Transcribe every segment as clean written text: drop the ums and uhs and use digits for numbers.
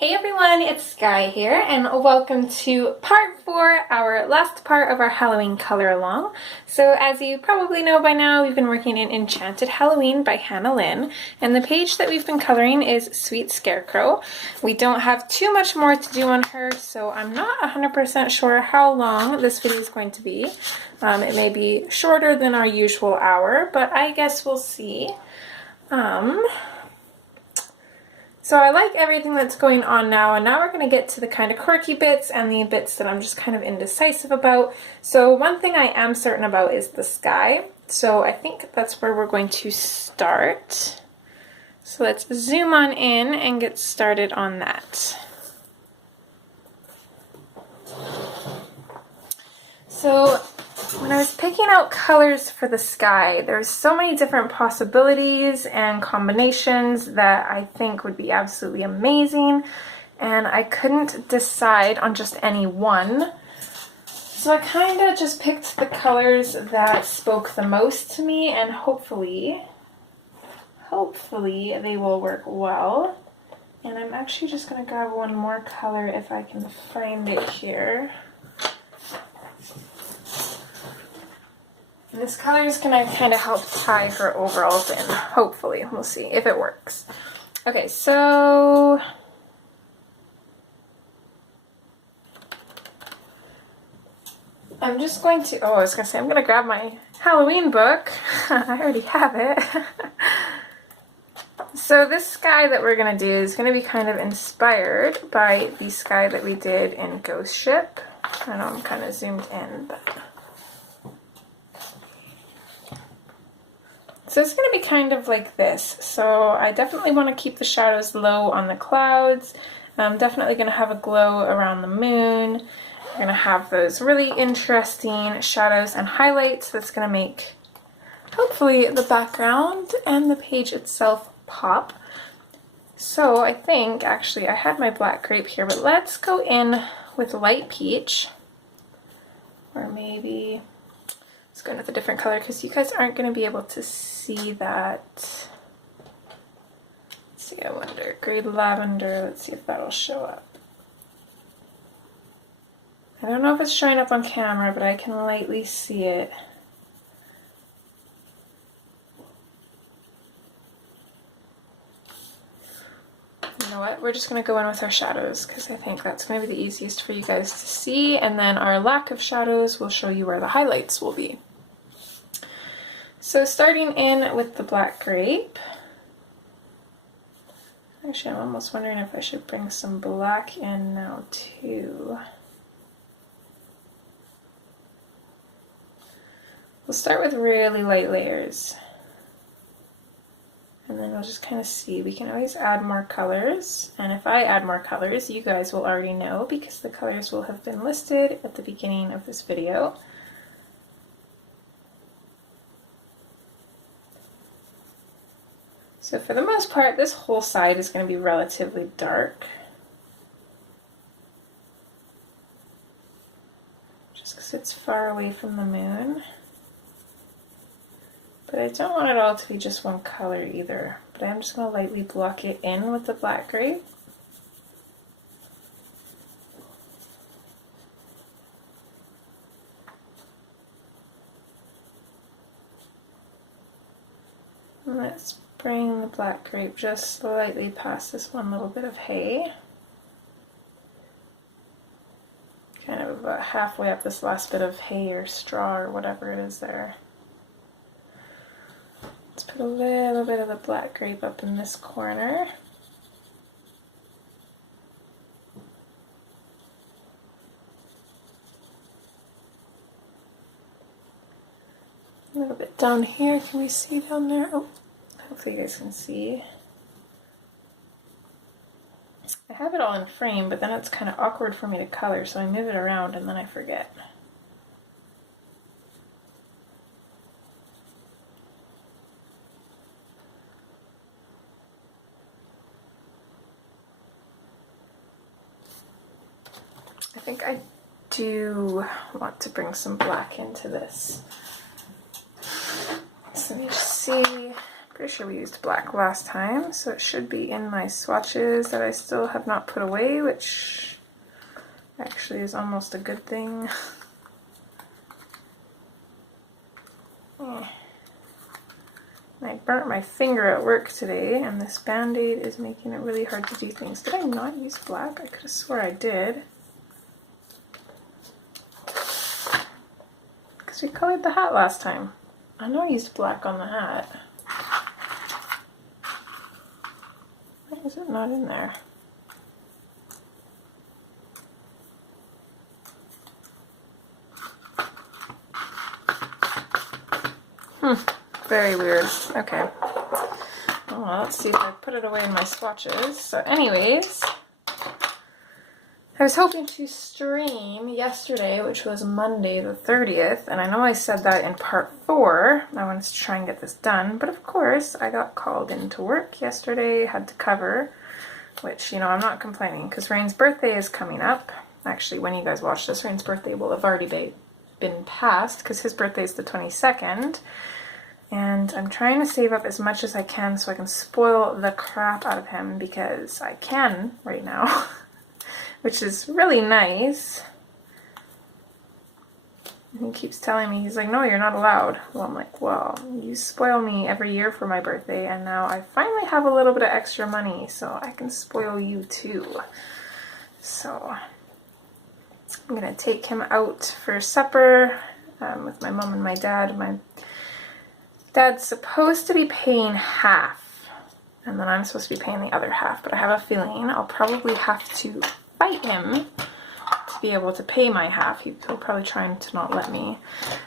Hey everyone, it's Skyee here, and welcome to part 4, our last part of our Halloween color along. So as you probably know by now, we've been working in Enchanted Halloween by Hannah Lynn, and the page that we've been coloring is Sweet Scarecrow. We don't have too much more to do on her, so I'm not 100% sure how long this video is going to be. It may be shorter than our usual hour, but I guess we'll see. So I like everything that's going on now, and now we're going to get to the kind of quirky bits and the bits that I'm just kind of indecisive about. So one thing I am certain about is the sky. So I think that's where we're going to start. So let's zoom on in and get started on that. So when I was picking out colors for the sky, there's so many different possibilities and combinations that I think would be absolutely amazing, and I couldn't decide on just any one. So I kind of just picked the colors that spoke the most to me, and hopefully they will work well. And I'm actually just going to grab one more color if I can find it here. And this color is going to kind of help tie her overalls in, hopefully. We'll see if it works. Okay, so I'm just going to, I was going to say, I'm going to grab my Halloween book. I already have it. So this sky that we're going to do is going to be kind of inspired by the sky that we did in Ghost Ship. I know I'm kind of zoomed in, but so it's going to be kind of like this. So I definitely want to keep the shadows low on the clouds. I'm definitely going to have a glow around the moon. We're going to have those really interesting shadows and highlights that's going to make, hopefully, the background and the page itself pop. So I think, actually, I had my black grape here, but let's go in with light peach. Or maybe let's go in with a different color because you guys aren't going to be able to see that. Let's see, I wonder. Grey lavender, let's see if that'll show up. I don't know if it's showing up on camera, but I can lightly see it. You know what, we're just going to go in with our shadows because I think that's going to be the easiest for you guys to see, and then our lack of shadows will show you where the highlights will be. So starting in with the black grape. Actually, I'm almost wondering if I should bring some black in now too. We'll start with really light layers. And then we'll just kind of see. We can always add more colors. And if I add more colors, you guys will already know because the colors will have been listed at the beginning of this video. So for the most part, this whole side is going to be relatively dark. Just because it's far away from the moon. But I don't want it all to be just one color either. But I'm just going to lightly block it in with the black grape. And let's bring the black grape just slightly past this one little bit of hay. Kind of about halfway up this last bit of hay or straw or whatever it is there. Let's put a little bit of the black grape up in this corner. A little bit down here. Can we see down there? Oh, hopefully you guys can see. I have it all in frame, but then it's kind of awkward for me to color, so I move it around and then I forget. I think I do want to bring some black into this. So let me just see, Pretty sure we used black last time, so it should be in my swatches that I still have not put away, which actually is almost a good thing. I burnt my finger at work today, and this band-aid is making it really hard to do things. Did I not use black? I could have swore I did. Because we colored the hat last time. I know I used black on the hat. Why is it not in there? Very weird. Okay. Well, let's see if I put it away in my swatches. So anyways, I was hoping to stream yesterday, which was Monday the 30th, and I know I said that in part 4. I wanted to try and get this done, but of course I got called into work yesterday, had to cover, which, you know, I'm not complaining because Rain's birthday is coming up. Actually, when you guys watch this, Rain's birthday will have already been passed because his birthday is the 22nd. And I'm trying to save up as much as I can so I can spoil the crap out of him because I can right now, which is really nice. And he keeps telling me, he's like, no, you're not allowed. Well, I'm like, well, you spoil me every year for my birthday, and now I finally have a little bit of extra money, so I can spoil you too. So I'm gonna take him out for supper with my mom and my dad. My dad's supposed to be paying half, and then I'm supposed to be paying the other half, but I have a feeling I'll probably have to fight him to be able to pay my half. He'll probably try to not let me.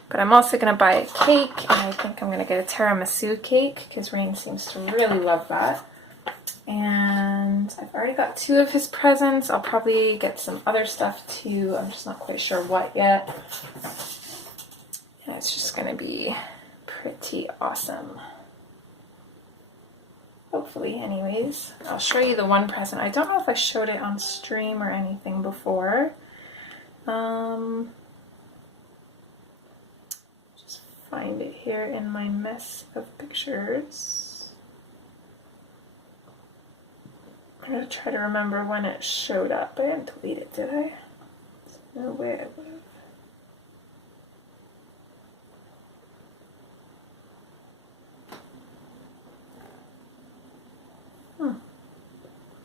But I'm also going to buy a cake, and I think I'm going to get a tiramisu cake because Rain seems to really love that. And I've already got 2 of his presents. I'll probably get some other stuff too. I'm just not quite sure what yet. And it's just going to be pretty awesome. Hopefully, anyways. I'll show you the one present. I don't know if I showed it on stream or anything before. Just find it here in my mess of pictures. I'm gonna try to remember when it showed up. I didn't delete it, did I? There's no way I would have.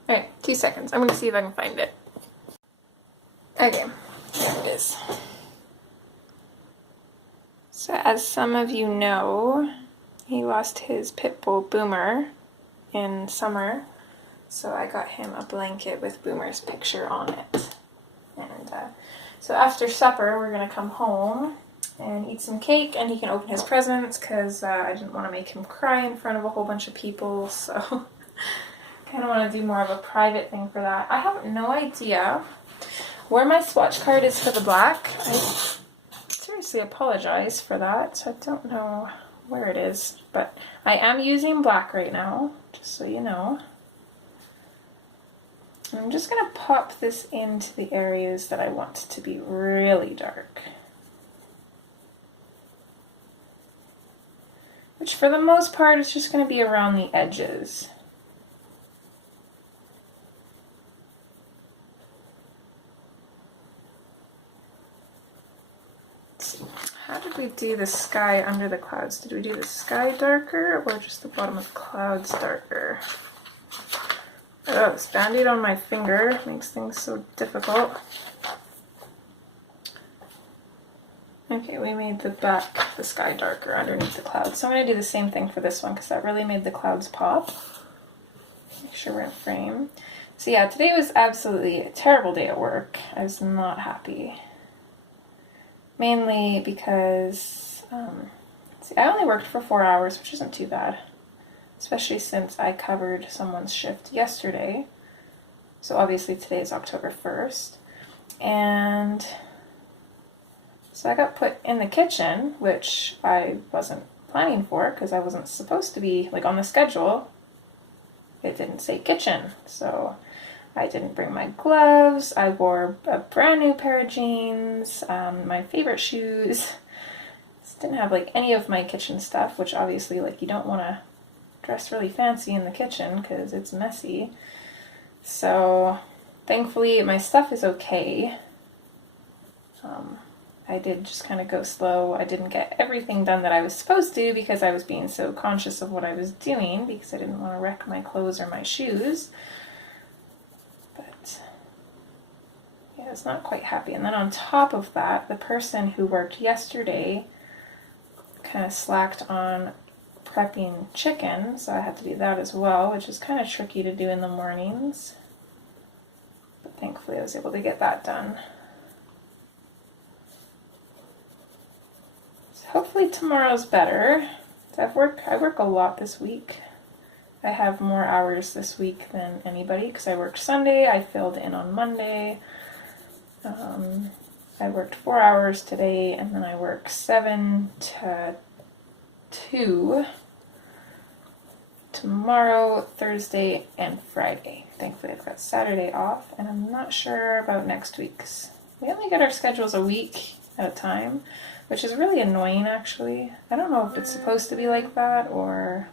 Alright, 2 seconds. I'm going to see if I can find it. Okay, there it is. So as some of you know, he lost his pit bull Boomer in summer. So I got him a blanket with Boomer's picture on it. And so after supper, we're going to come home and eat some cake, and he can open his presents because I didn't want to make him cry in front of a whole bunch of people. So kind of want to do more of a private thing for that. I have no idea where my swatch card is for the black. I seriously apologize for that. I don't know where it is, but I am using black right now, just so you know. And I'm just going to pop this into the areas that I want to be really dark. Which for the most part is just going to be around the edges. How did we do the sky under the clouds? Did we do the sky darker or just the bottom of the clouds darker? Oh, this band-aid on my finger makes things so difficult. Okay, we made the sky darker underneath the clouds. So I'm going to do the same thing for this one because that really made the clouds pop. Make sure we're in frame. So yeah, today was absolutely a terrible day at work. I was not happy. Mainly because, I only worked for 4 hours, which isn't too bad. Especially since I covered someone's shift yesterday. So obviously today is October 1st. And so I got put in the kitchen, which I wasn't planning for because I wasn't supposed to be, like on the schedule, it didn't say kitchen. So I didn't bring my gloves. I wore a brand new pair of jeans, my favorite shoes. Just didn't have like any of my kitchen stuff, which obviously like you don't want to dress really fancy in the kitchen because it's messy. So thankfully my stuff is okay. I did just kind of go slow. I didn't get everything done that I was supposed to because I was being so conscious of what I was doing because I didn't want to wreck my clothes or my shoes. But yeah, I was not quite happy. And then on top of that, the person who worked yesterday kind of slacked on prepping chicken, so I had to do that as well, which is kind of tricky to do in the mornings. But thankfully I was able to get that done. Hopefully tomorrow's better. I work a lot this week. I have more hours this week than anybody because I worked Sunday, I filled in on Monday. I worked 4 hours today, and then I work 7 to 2 tomorrow, Thursday, and Friday. Thankfully I've got Saturday off, and I'm not sure about next week's. We only get our schedules a week at a time, which is really annoying actually. I don't know if it's supposed to be like that or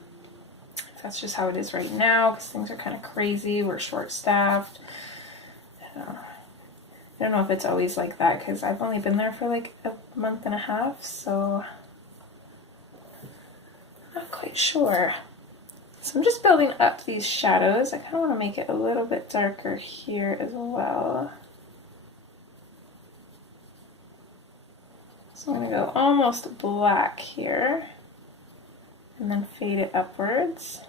if that's just how it is right now because things are kind of crazy. We're short-staffed. I don't know if it's always like that because I've only been there for like a month and a half, so I'm not quite sure. So I'm just building up these shadows. I kind of want to make it a little bit darker here as well. So I'm going to go almost black here, and then fade it upwards.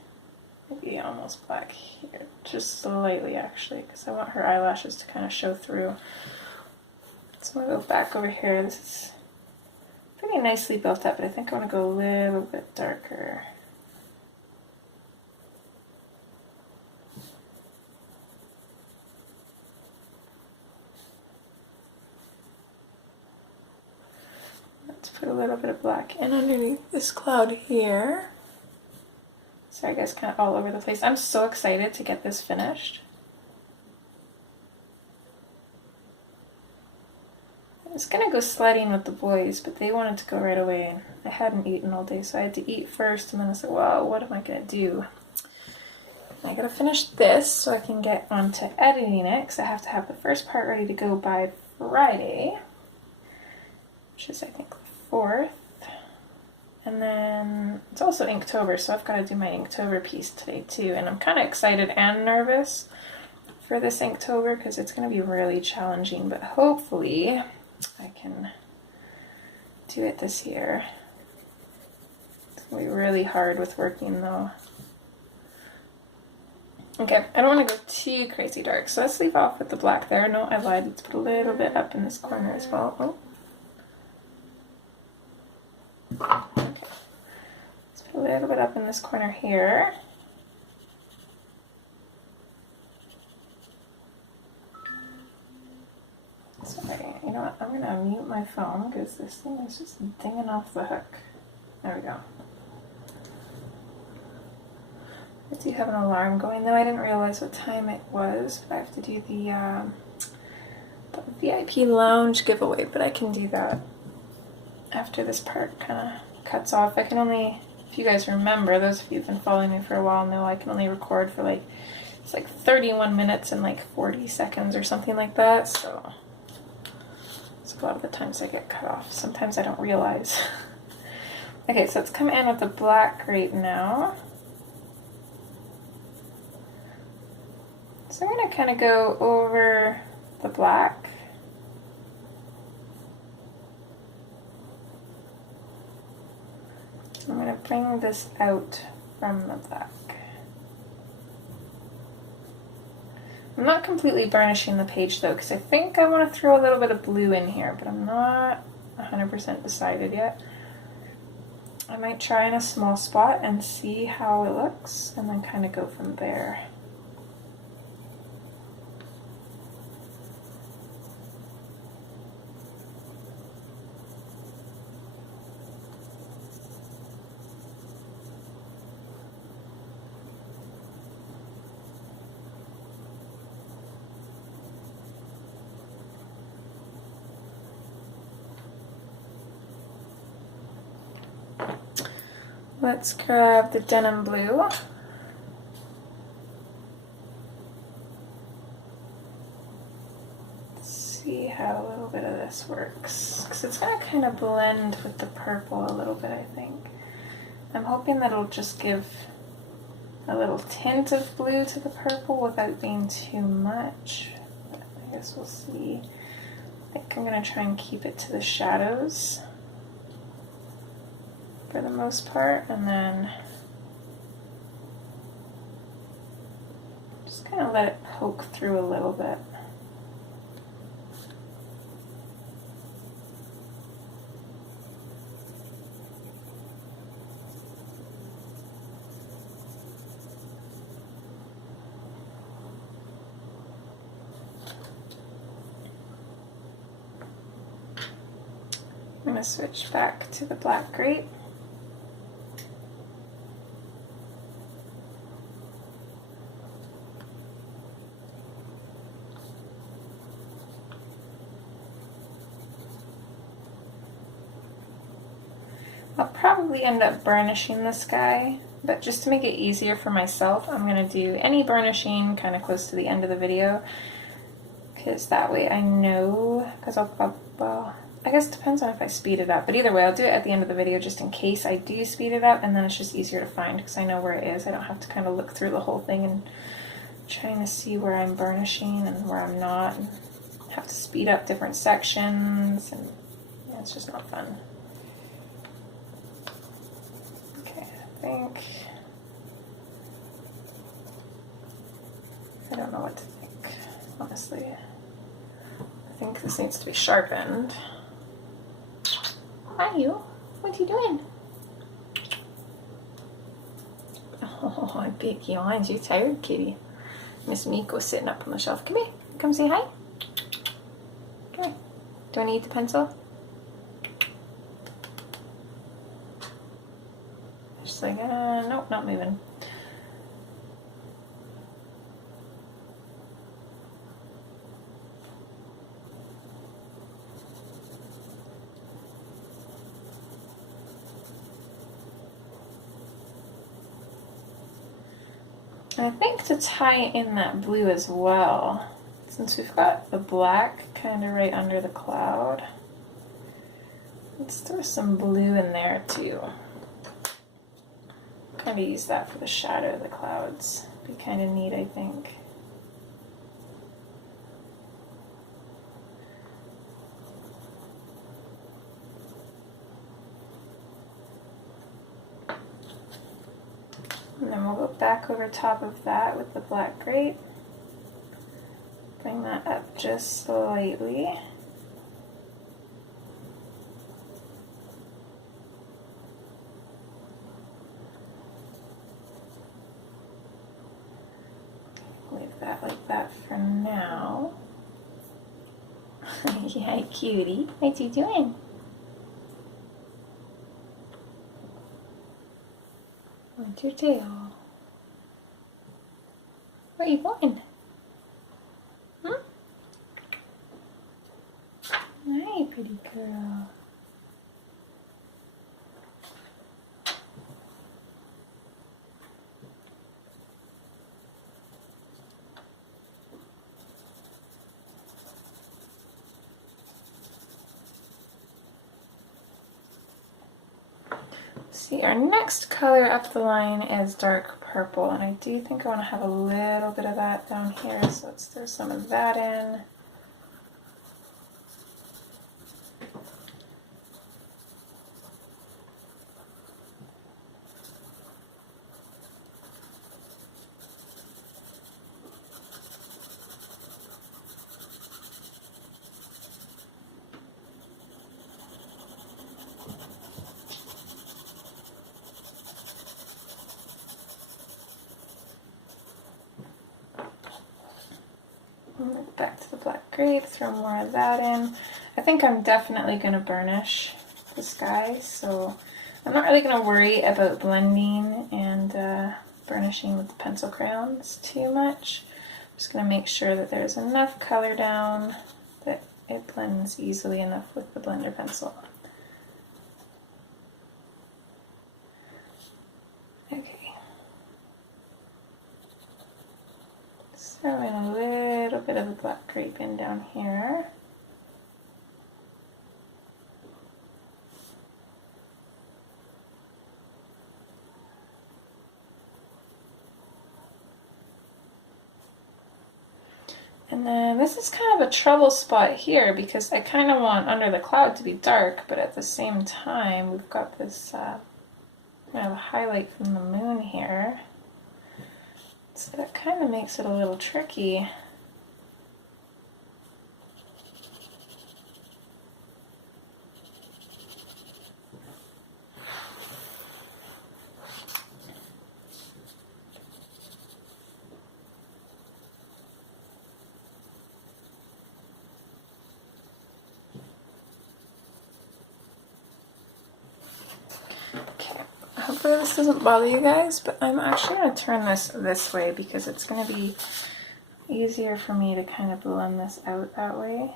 Maybe almost black here, just slightly actually, because I want her eyelashes to kind of show through. So I'm going to go back over here. This is pretty nicely built up, but I think I want to go a little bit darker. Put a little bit of black in underneath this cloud here. Sorry guys, kind of all over the place. I'm so excited to get this finished. I was gonna go sledding with the boys, but they wanted to go right away and I hadn't eaten all day, so I had to eat first, and then I said, well, what am I gonna do? I gotta finish this so I can get onto editing it, because I have to have the first part ready to go by Friday, which is I think 4th, and then it's also Inktober, so I've got to do my Inktober piece today too, and I'm kind of excited and nervous for this Inktober because it's going to be really challenging, but hopefully I can do it this year. It's going to be really hard with working though. Okay, I don't want to go too crazy dark, so let's leave off with the black there. No, I lied. Let's put a little bit up in this corner as well. Oh. Okay. Let's put a little bit up in this corner here. Sorry, you know what? I'm going to mute my phone because this thing is just dinging off the hook. There we go. I do have an alarm going though. I didn't realize what time it was, but I have to do the VIP lounge giveaway, but I can do that after this part kind of cuts off. I can only, if you guys remember, those of you who've been following me for a while know I can only record for like, it's like 31 minutes and like 40 seconds or something like that, so a lot of the times I get cut off. Sometimes I don't realize. Okay, so let's come in with the black right now. So I'm going to kind of go over the black. I'm going to bring this out from the black. I'm not completely burnishing the page though, because I think I want to throw a little bit of blue in here, but I'm not 100% decided yet. I might try in a small spot and see how it looks, and then kind of go from there. Let's grab the denim blue. See how a little bit of this works, because it's going to kind of blend with the purple a little bit, I think. I'm hoping that it'll just give a little tint of blue to the purple without being too much. But I guess we'll see. I think I'm going to try and keep it to the shadows for the most part, and then just kind of let it poke through a little bit. I'm going to switch back to the black grape. I'll probably end up burnishing this guy, but just to make it easier for myself, I'm going to do any burnishing kind of close to the end of the video, because that way I know, because well, I guess it depends on if I speed it up, but either way I'll do it at the end of the video just in case I do speed it up, and then it's just easier to find because I know where it is. I don't have to kind of look through the whole thing and trying to see where I'm burnishing and where I'm not, and have to speed up different sections, and yeah, it's just not fun. Okay, I don't know what to think, honestly. I think this needs to be sharpened. Hi, you. What you doing? Oh, big yawns. You tired, kitty? Miss Miko's sitting up on the shelf. Come here. Come say hi. Come here. Do you want to eat the pencil? Just like, nope, not moving. I think to tie in that blue as well, since we've got the black kind of right under the cloud, let's throw some blue in there too. Kind of use that for the shadow of the clouds. Be kind of neat, I think. And then we'll go back over top of that with the black grape. Bring that up just slightly. Leave that like that for now. Hi, cutie. What you doing? What's your tail? Where are you going? Hmm? Hi, pretty girl. See, our next color up the line is dark purple, and I do think I want to have a little bit of that down here, so let's throw some of that in. Back to the black grape, throw more of that in. I think I'm definitely going to burnish the sky, so I'm not really going to worry about blending and burnishing with the pencil crayons too much. I'm just going to make sure that there's enough color down that it blends easily enough with the blender pencil. bit of the black grape in down here. And then this is kind of a trouble spot here because I kind of want under the cloud to be dark, but at the same time we've got this kind of highlight from the moon here. So that kind of makes it a little tricky. Hopefully this doesn't bother you guys, but I'm actually going to turn this way because it's going to be easier for me to kind of blend this out that way.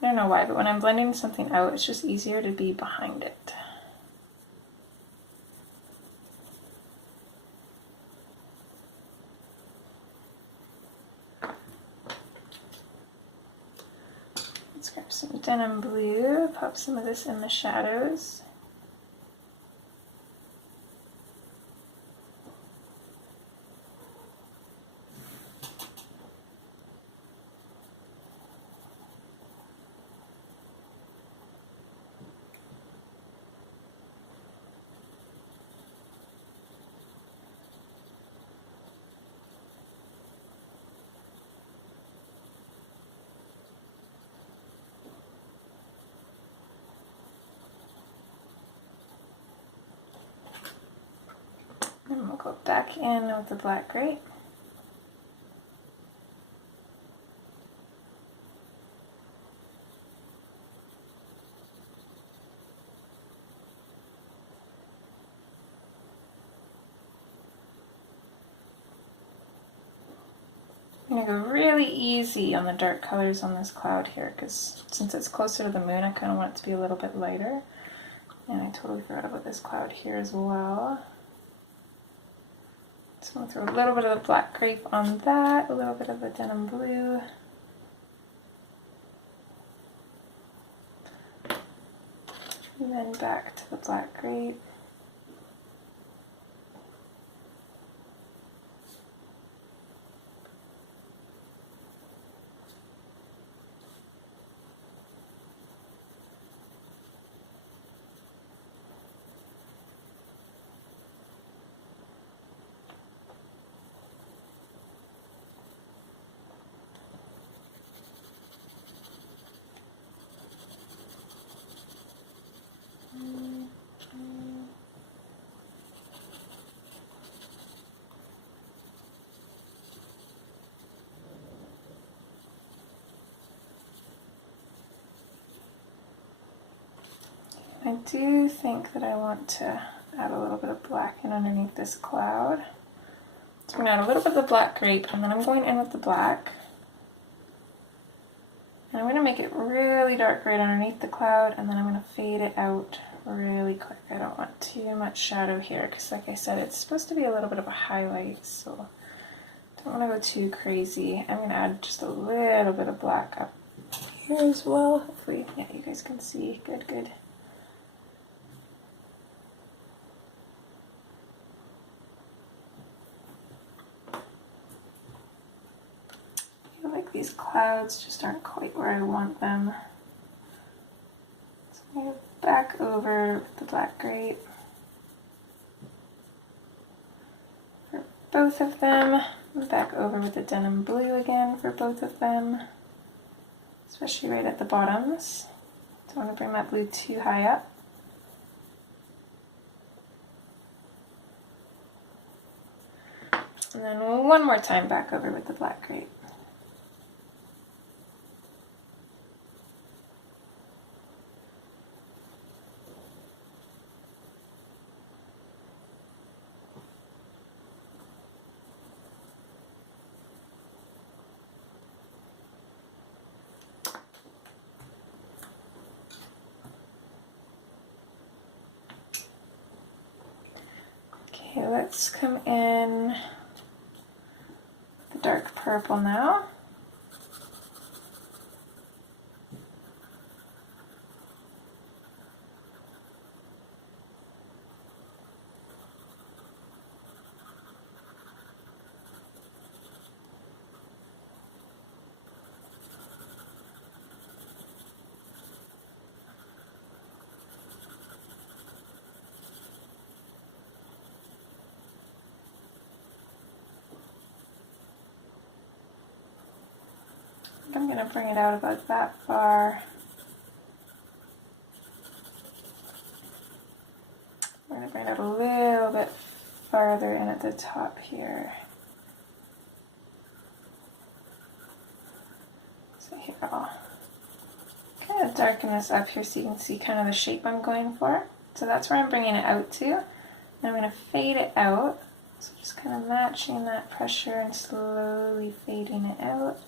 I don't know why, but when I'm blending something out, it's just easier to be behind it. Let's grab some denim blue, pop some of this in the shadows. And we'll go back in with the black grape. I'm going to go really easy on the dark colors on this cloud here because since it's closer to the moon, I kind of want it to be a little bit lighter. And I totally forgot about this cloud here as well. So I'm going to throw a little bit of the black grape on that, a little bit of the denim blue. And then back to the black grape. I do think that I want to add a little bit of black in underneath this cloud. So I'm going to add a little bit of the black grape, and then I'm going in with the black. And I'm going to make it really dark right underneath the cloud, and then I'm going to fade it out really quick. I don't want too much shadow here, because like I said, it's supposed to be a little bit of a highlight, so don't want to go too crazy. I'm going to add just a little bit of black up here as well. Hopefully, yeah, you guys can see. Good, good. These clouds just aren't quite where I want them. So I'm going to back over with the black grape for both of them. Back over with the denim blue again for both of them, especially right at the bottoms. Don't want to bring that blue too high up. And then one more time back over with the black grape. Okay, let's come in with the dark purple. purple now. I'm going to bring it out about that far. I'm going to bring it out a little bit farther in at the top here. So here I'll kind of darken this up here so you can see kind of the shape I'm going for. So that's where I'm bringing it out to. And I'm going to fade it out. So just kind of matching that pressure and slowly fading it out.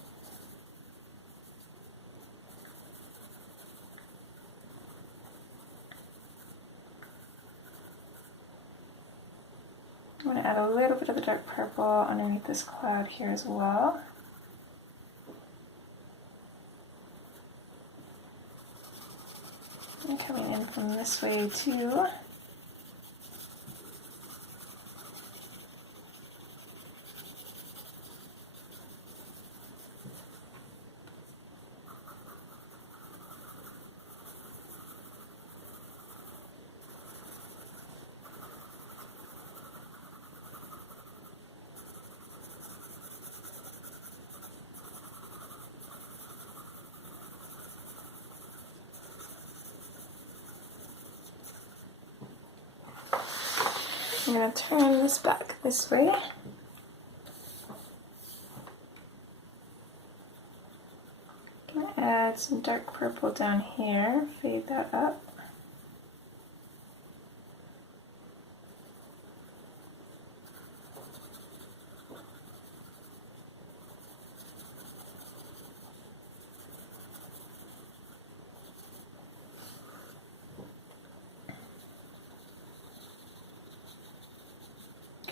I'm going to add a little bit of the dark purple underneath this cloud here as well. And coming in from this way too. I'm going to turn this back this way. I'm going to add some dark purple down here, fade that up.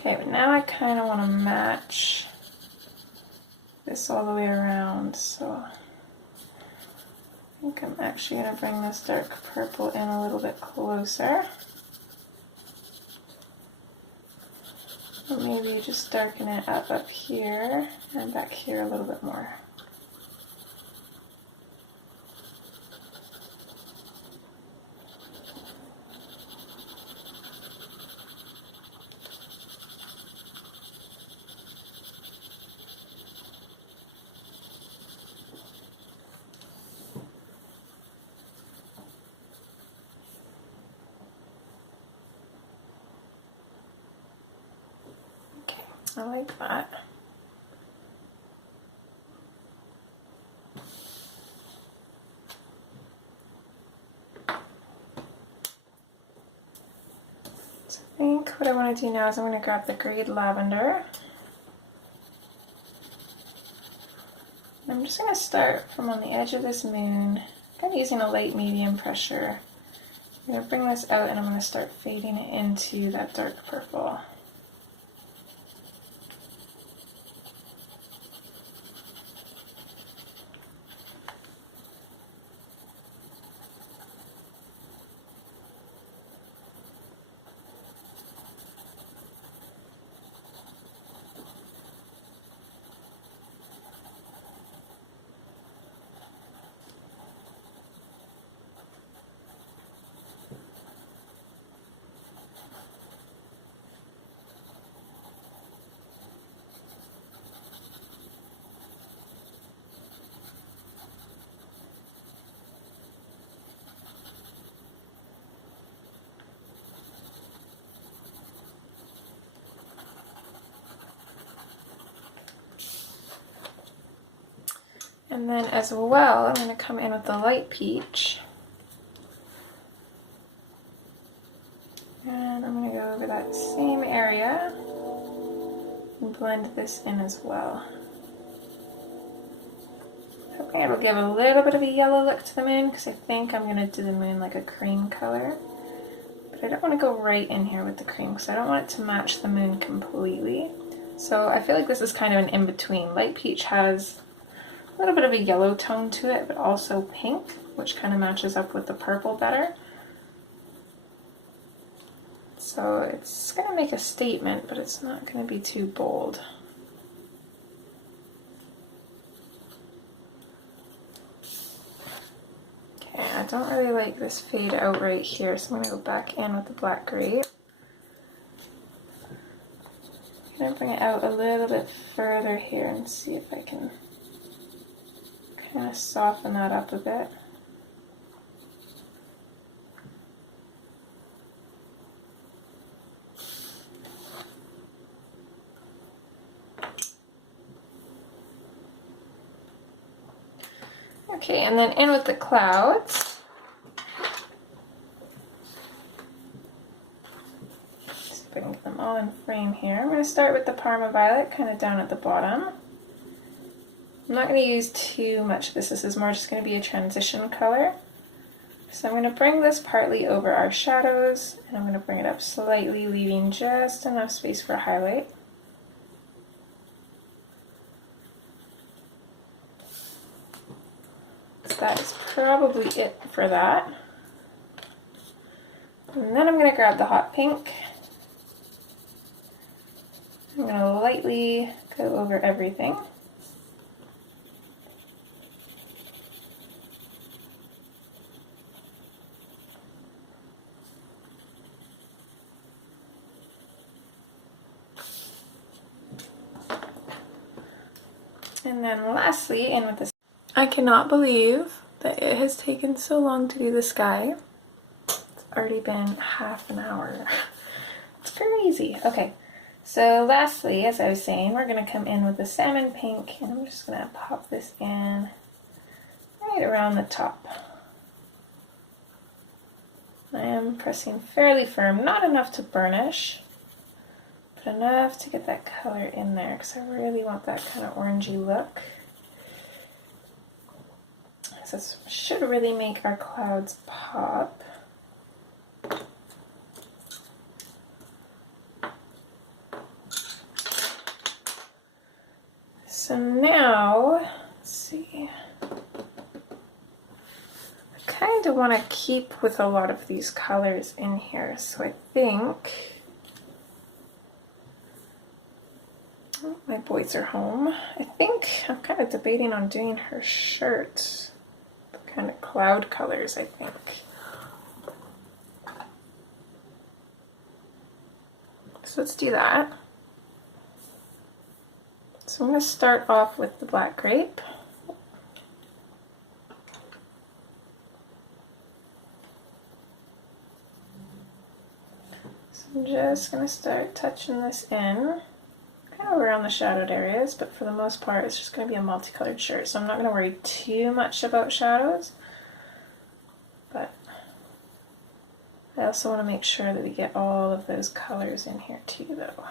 Okay, but now I kind of want to match this all the way around, so I think I'm actually going to bring this dark purple in a little bit closer. Or maybe just darken it up here and back here a little bit more. I like that. So I think what I want to do now is I'm going to grab the grayed lavender. I'm just going to start from on the edge of this moon, kind of using a light medium pressure. I'm going to bring this out and I'm going to start fading it into that dark purple. And then as well, I'm going to come in with the light peach. And I'm going to go over that same area and blend this in as well. Hoping it'll give a little bit of a yellow look to the moon because I think I'm going to do the moon like a cream color. But I don't want to go right in here with the cream because I don't want it to match the moon completely. So I feel like this is kind of an in-between. Light peach has a little bit of a yellow tone to it, but also pink, which kind of matches up with the purple better. So it's going to make a statement, but it's not going to be too bold. Okay, I don't really like this fade out right here, so I'm going to go back in with the black grape. I'm going to bring it out a little bit further here and see if I can kind of soften that up a bit. Okay, and then in with the clouds. See if I can get them all in frame here. I'm going to start with the Parma Violet, kind of down at the bottom. I'm not going to use too much of this. This is more just going to be a transition color. So I'm going to bring this partly over our shadows, and I'm going to bring it up slightly, leaving just enough space for a highlight. That is probably it for that. And then I'm going to grab the hot pink. I'm going to lightly go over everything. And then lastly, in with this. I cannot believe that it has taken so long to do the sky. It's already been half an hour. It's crazy. Okay, so lastly, as I was saying, we're going to come in with the salmon pink, and I'm just going to pop this in right around the top. I am pressing fairly firm, not enough to burnish, but enough to get that color in there, because I really want that kind of orangey look. This should really make our clouds pop. So now, let's see. I kind of want to keep with a lot of these colors in here, so I think my boys are home. I think I'm kind of debating on doing her shirt. Kind of cloud colors, I think. So let's do that. So I'm going to start off with the black grape. So I'm just going to start touching this in. Kind of around the shadowed areas, but for the most part it's just going to be a multicolored shirt, so I'm not going to worry too much about shadows, but I also want to make sure that we get all of those colors in here too, though.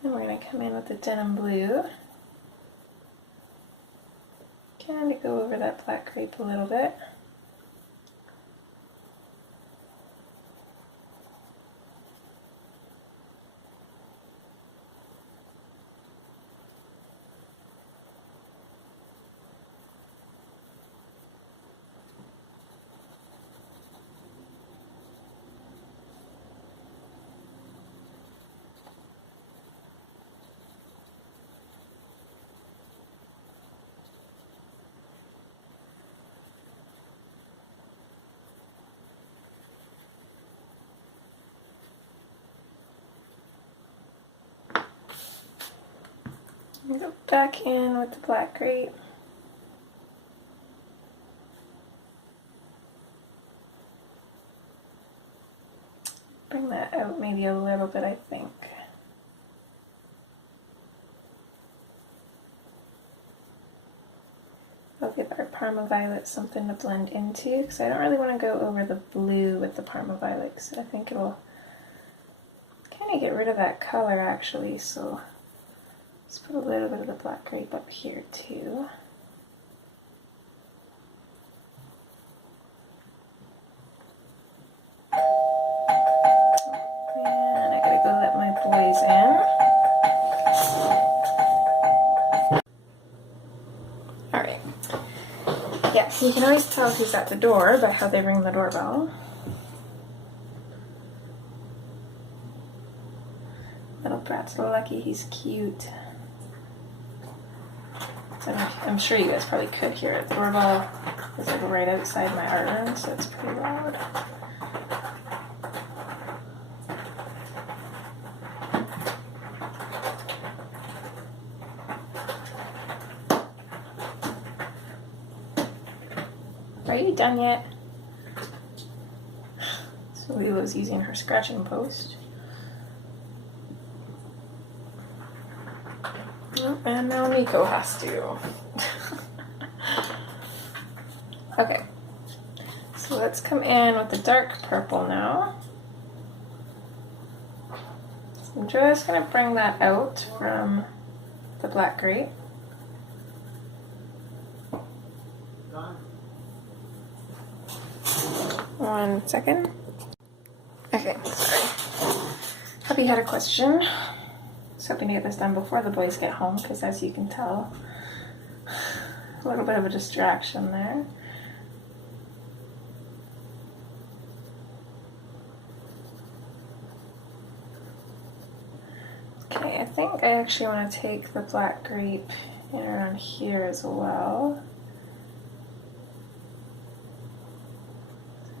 Then we're going to come in with the denim blue. Kind of go over that black grape a little bit. Go back in with the black grape. Bring that out maybe a little bit, I think. I'll give our Parma Violet something to blend into, because I don't really want to go over the blue with the Parma Violet, because I think it'll kind of get rid of that color actually, so let's put a little bit of the black grape up here too. And I gotta go let my boys in. Alright. Yeah, you can always tell who's at the door by how they ring the doorbell. Little brat's lucky he's cute. So I'm sure you guys probably could hear it. The doorbell is like right outside my art room, so it's pretty loud. Are you done yet? So Lila's using her scratching post. Oh, and now Nico has to. Okay, so let's come in with the dark purple now. So I'm just going to bring that out from the black grape. One second. Okay, sorry. Happy had a question. Just hoping to get this done before the boys get home, because as you can tell, a little bit of a distraction there. Okay, I think I actually want to take the black grape in around here as well.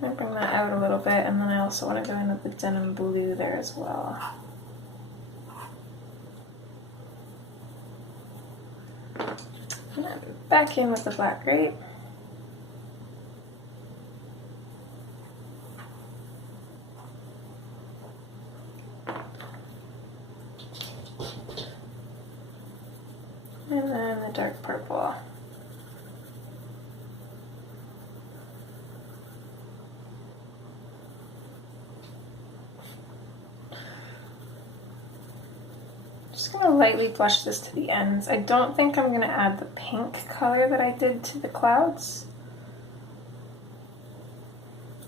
I'm going to bring that out a little bit, and then I also want to go in with the denim blue there as well. And then back in with the black grape. And then the dark purple. Just going to lightly blush this to the ends. I don't think I'm going to add the pink color that I did to the clouds.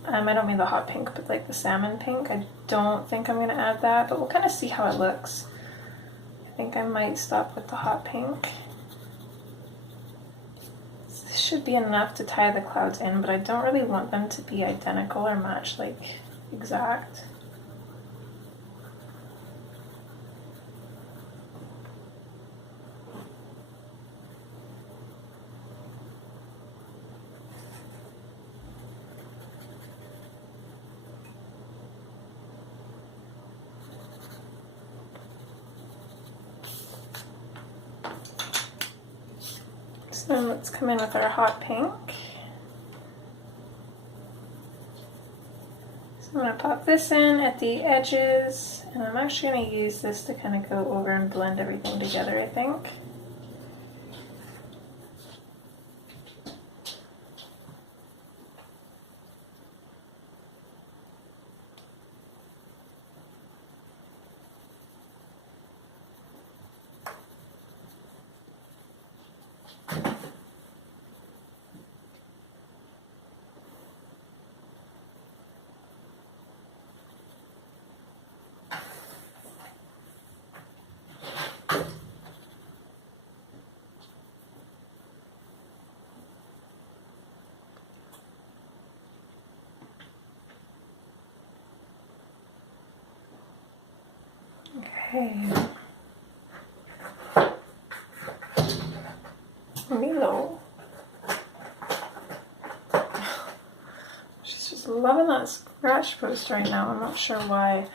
I don't mean the hot pink, but like the salmon pink. I don't think I'm going to add that, but we'll kind of see how it looks. I think I might stop with the hot pink. This should be enough to tie the clouds in, but I don't really want them to be identical or match like exact. So let's come in with our hot pink. So I'm going to pop this in at the edges, and I'm actually going to use this to kind of go over and blend everything together, I think. Okay. Milo. She's just loving that scratch post right now. I'm not sure why.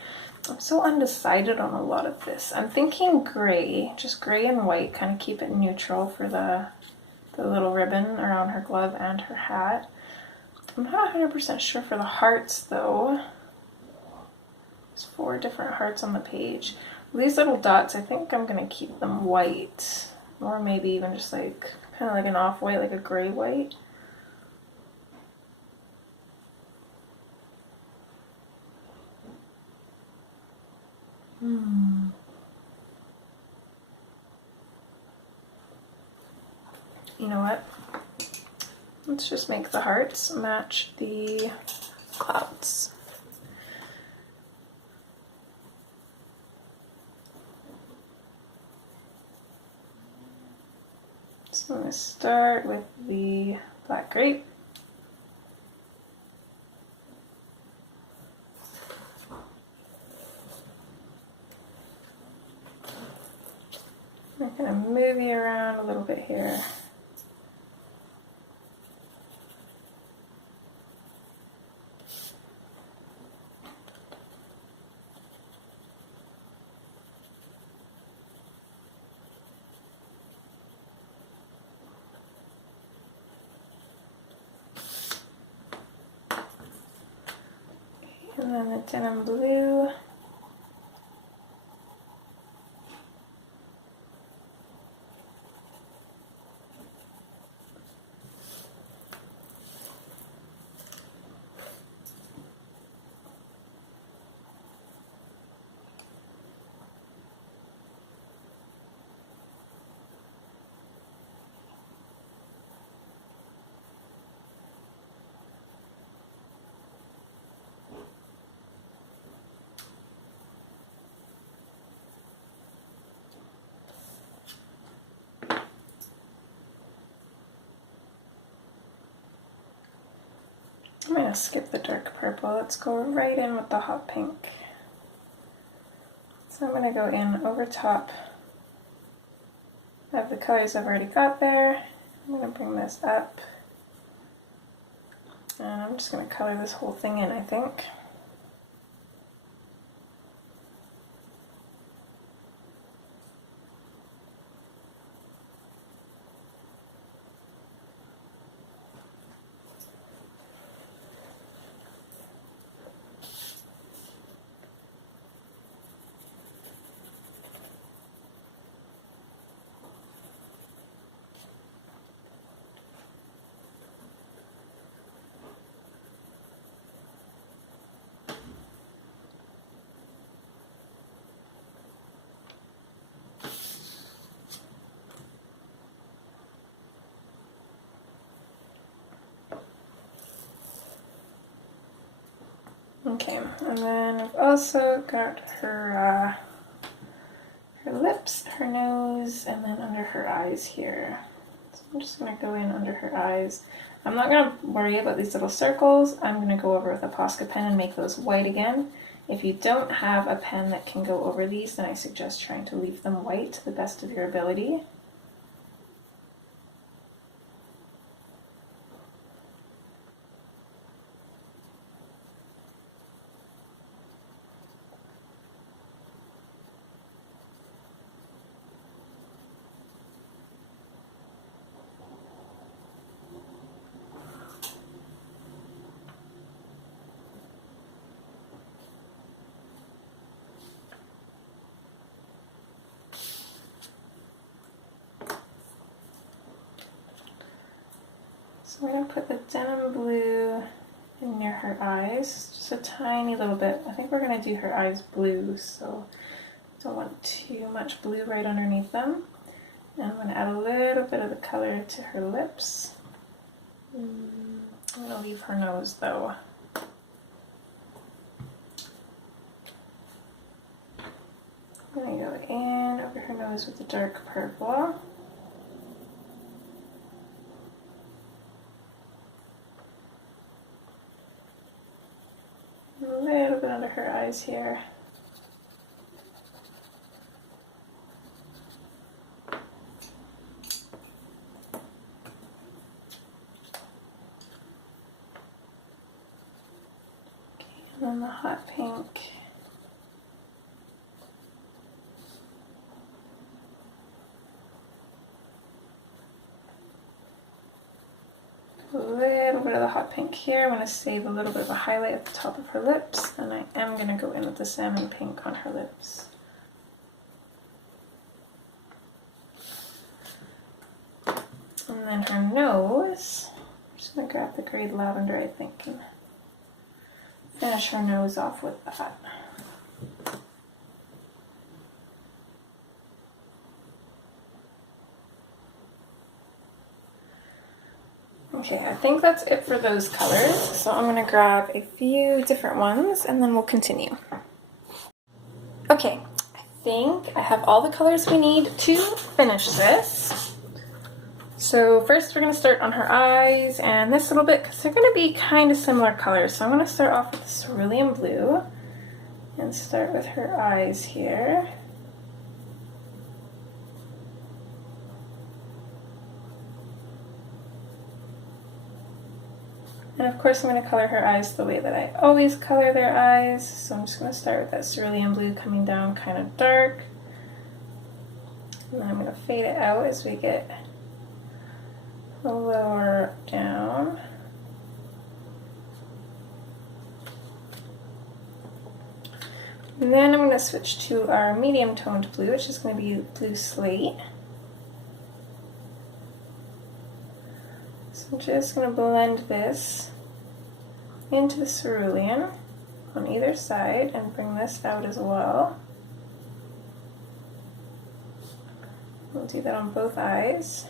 I'm so undecided on a lot of this. I'm thinking gray, just gray and white, kind of keep it neutral for the little ribbon around her glove and her hat. I'm not 100% sure for the hearts though. There's 4 different hearts on the page. These little dots, I think I'm going to keep them white, or maybe even just like kind of like an off-white, like a gray white. You know what? Let's just make the hearts match the clouds. So I'm going to start with the black grape. I'm going to move you around a little bit here. And then the denim blue. I'm going to skip the dark purple. Let's go right in with the hot pink. So I'm going to go in over top of the colors I've already got there. I'm going to bring this up. And I'm just going to color this whole thing in, I think. Okay, and then I've also got her lips, her nose, and then under her eyes here. So I'm just going to go in under her eyes. I'm not going to worry about these little circles. I'm going to go over with a Posca pen and make those white again. If you don't have a pen that can go over these, then I suggest trying to leave them white to the best of your ability. So I'm going to put the denim blue in near her eyes, just a tiny little bit. I think we're going to do her eyes blue, so don't want too much blue right underneath them. And I'm going to add a little bit of the color to her lips. I'm going to leave her nose though. I'm going to go in over her nose with the dark purple. A little bit under her eyes here. Okay, and then the hot pink. A little bit of the hot pink here. I'm going to save a little bit of a highlight at the top of her lips, and I am going to go in with the salmon pink on her lips. And then her nose, I'm just going to grab the grade lavender, I think, and finish her nose off with that. Okay, I think that's it for those colors. So I'm gonna grab a few different ones and then we'll continue. Okay, I think I have all the colors we need to finish this. So first we're gonna start on her eyes and this little bit because they're gonna be kind of similar colors. So I'm gonna start off with cerulean blue and start with her eyes here. And of course I'm going to color her eyes the way that I always color their eyes. So I'm just going to start with that cerulean blue coming down kind of dark. And then I'm going to fade it out as we get lower down. And then I'm going to switch to our medium toned blue, which is going to be blue slate. I'm just going to blend this into the cerulean on either side and bring this out as well. We'll do that on both eyes.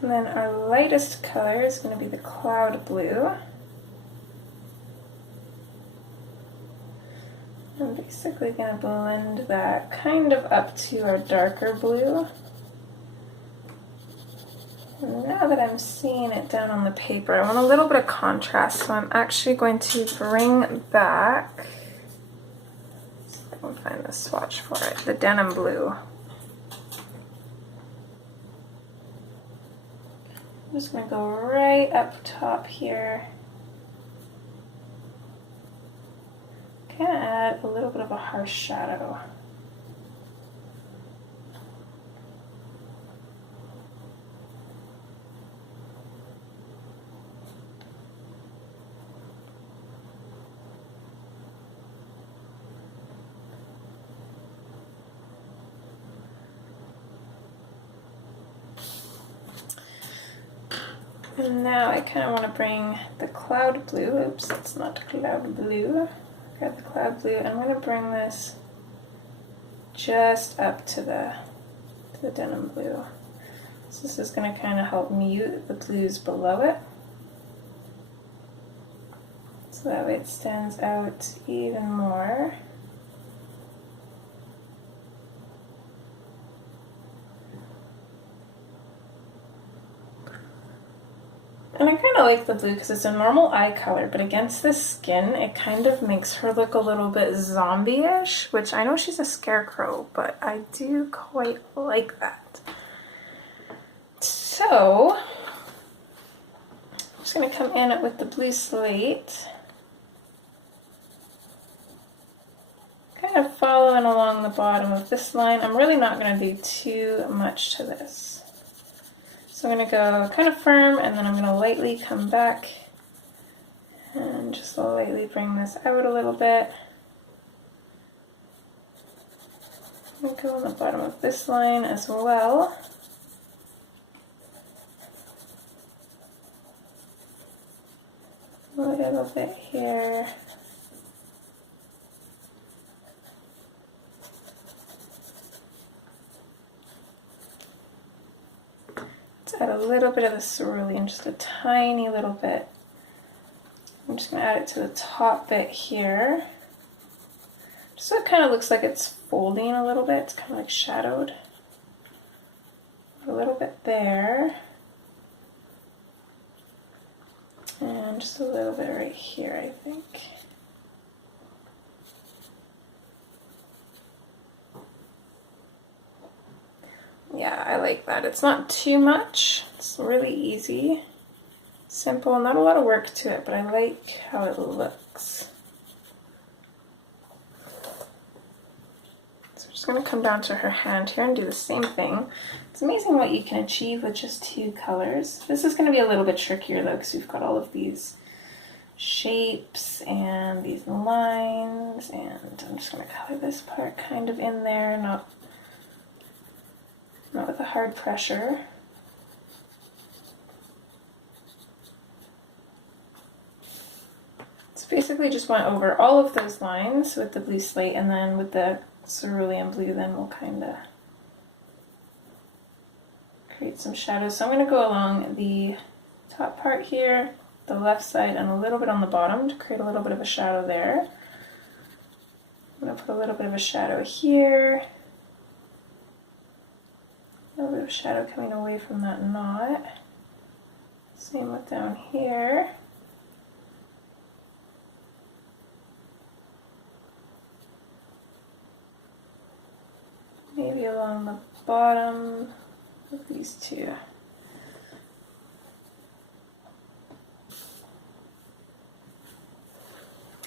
And then our lightest color is going to be the cloud blue. I'm basically going to blend that kind of up to our darker blue. And now that I'm seeing it down on the paper, I want a little bit of contrast, so I'm actually going to bring back, see if I can find the swatch for it, the denim blue. I'm just going to go right up top here. Kind of add a little bit of a harsh shadow. And now I kind of want to bring the cloud blue, oops, that's not cloud blue. Grab the cloud blue, and I'm going to bring this just up to the denim blue. So this is going to kind of help mute the blues below it. So that way it stands out even more. And I kind of like the blue because it's a normal eye color, but against the skin, it kind of makes her look a little bit zombie-ish, which I know she's a scarecrow, but I do quite like that. So, I'm just going to come in with the blue slate, kind of following along the bottom of this line. I'm really not going to do too much to this. So I'm going to go kind of firm, and then I'm going to lightly come back and just lightly bring this out a little bit. I'm going to go on the bottom of this line as well. A little bit here. Add a little bit of the cerulean, just a tiny little bit. I'm just going to add it to the top bit here, just so it kind of looks like it's folding a little bit. It's kind of like shadowed. A little bit there, and just a little bit right here, I think. Yeah, I like that. It's not too much. It's really easy, simple, not a lot of work to it, but I like how it looks. So I'm just going to come down to her hand here and do the same thing. It's amazing what you can achieve with just two colors. This is going to be a little bit trickier though, because we've got all of these shapes and these lines, and I'm just going to color this part kind of in there, not with a hard pressure. basically just went over all of those lines with the blue slate, and then with the cerulean blue, then we'll kind of create some shadows. So I'm going to go along the top part here, the left side, and a little bit on the bottom to create a little bit of a shadow there. I'm going to put a little bit of a shadow here, a little bit of shadow coming away from that knot. Same with down here. Maybe along the bottom of these two.